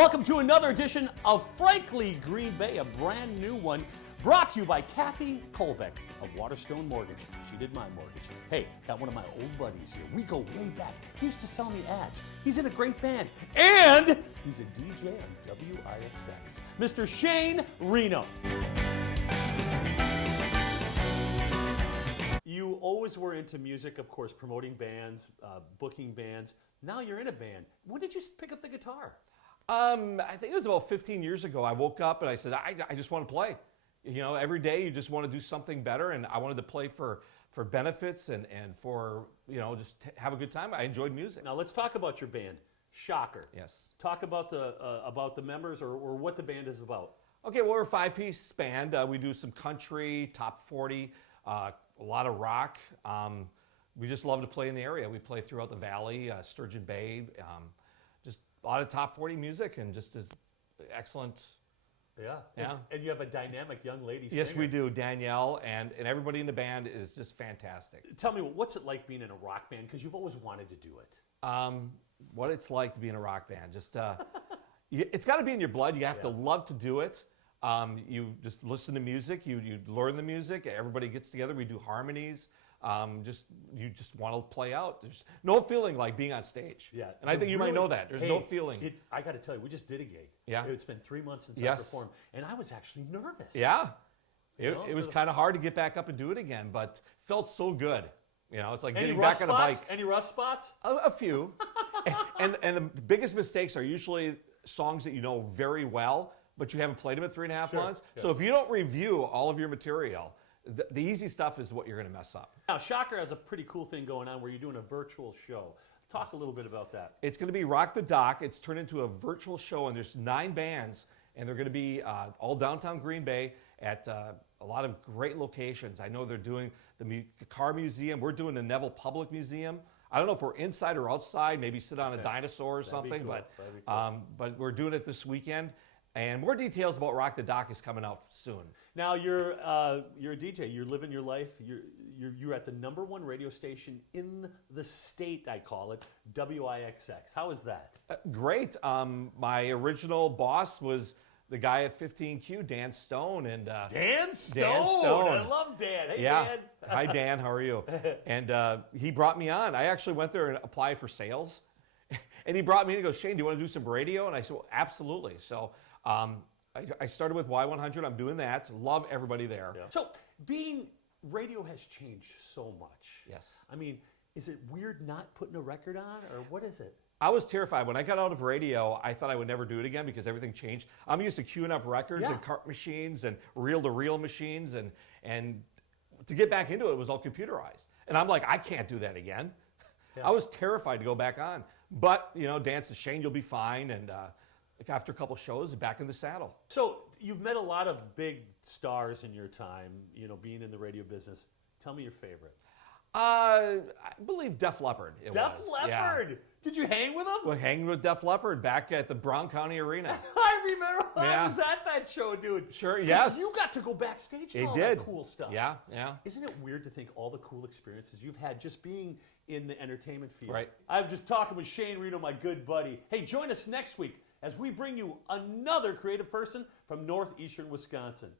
Welcome to another edition of Frankly Green Bay, a brand new one, brought to you by Kathy Kolbeck of Waterstone Mortgage. She did my mortgage. Hey, got one of my old buddies here. We go way back. He used to sell me ads. He's in a great band, and he's a DJ on WIXX, Mr. Shane Reno. You always were into music, of course, promoting bands, booking bands. Now you're in a band. When did you pick up the guitar? I think it was about 15 years ago. I woke up and I said, I just want to play. You know, every day you just want to do something better, and I wanted to play for benefits and for, you know, just have a good time. I enjoyed music. Now let's talk about your band, Shocker. Yes. Talk about the members or what the band is about. Okay, well, we're a five-piece band. We do some country, top 40, a lot of rock. We just love to play in the area. We play throughout the valley, Sturgeon Bay, just a lot of top 40 music, and just as excellent. Yeah. And you have a dynamic young lady singer. Yes, we do. Danielle and everybody in the band is just fantastic. Tell me, what's it like being in a rock band? Because you've always wanted to do it. What it's like to be in a rock band. Just it's got to be in your blood. You have to love to do it. You just listen to music. You learn the music. Everybody gets together. We do harmonies. You just want to play out. There's no feeling like being on stage. Yeah, and I think you might know that. There's no feeling. I got to tell you, we just did a gig. Yeah, it's been 3 months since I performed, and I was actually nervous. Yeah, it was kind of hard to get back up and do it again, but felt so good. You know, it's like getting back on a bike. Any rust spots? A few, and the biggest mistakes are usually songs that you know very well, but you haven't played them in 3.5 months. Yeah. So if you don't review all of your material, the easy stuff is what you're going to mess up. Now, Shocker has a pretty cool thing going on where you're doing a virtual show. Talk a little bit about that. It's going to be Rock the Dock. It's turned into a virtual show, and there's 9 bands, and they're going to be all downtown Green Bay at a lot of great locations. I know they're doing the Car Museum. We're doing the Neville Public Museum. I don't know if we're inside or outside, maybe sit on a dinosaur or something, but we're doing it this weekend. And more details about Rock the Dock is coming out soon. Now you're a DJ. You're living your life. You're at the #1 radio station in the state. I call it WIXX. How is that? Great. My original boss was the guy at 15Q, Dan Stone, and Dan Stone. I love Dan. Hey, Dan. Hi, Dan. How are you? And he brought me on. I actually went there and applied for sales, and he brought me in and goes, Shane, do you want to do some radio? And I said, well, absolutely. So. I started with Y100. I'm doing that. Love everybody there. Yeah. So radio has changed so much. Yes. I mean, is it weird not putting a record on, or what is it? I was terrified. When I got out of radio, I thought I would never do it again because everything changed. I'm used to queuing up records and cart machines and reel-to-reel machines, and to get back into it was all computerized. And I'm like, I can't do that again. Yeah. I was terrified to go back on. But, you know, Dan said, Shane, you'll be fine, and after a couple shows, back in the saddle. So you've met a lot of big stars in your time, you know, being in the radio business. Tell me your favorite. I believe Def Leppard. Def Leppard? Yeah. Did you hang with them? Well, hanging with Def Leppard back at the Brown County Arena. I remember I was at that show, dude. Sure, yes. You got to go backstage to all that cool stuff. Yeah. Isn't it weird to think all the cool experiences you've had just being in the entertainment field? Right. I'm just talking with Shane Reno, my good buddy. Hey, join us next week as we bring you another creative person from northeastern Wisconsin.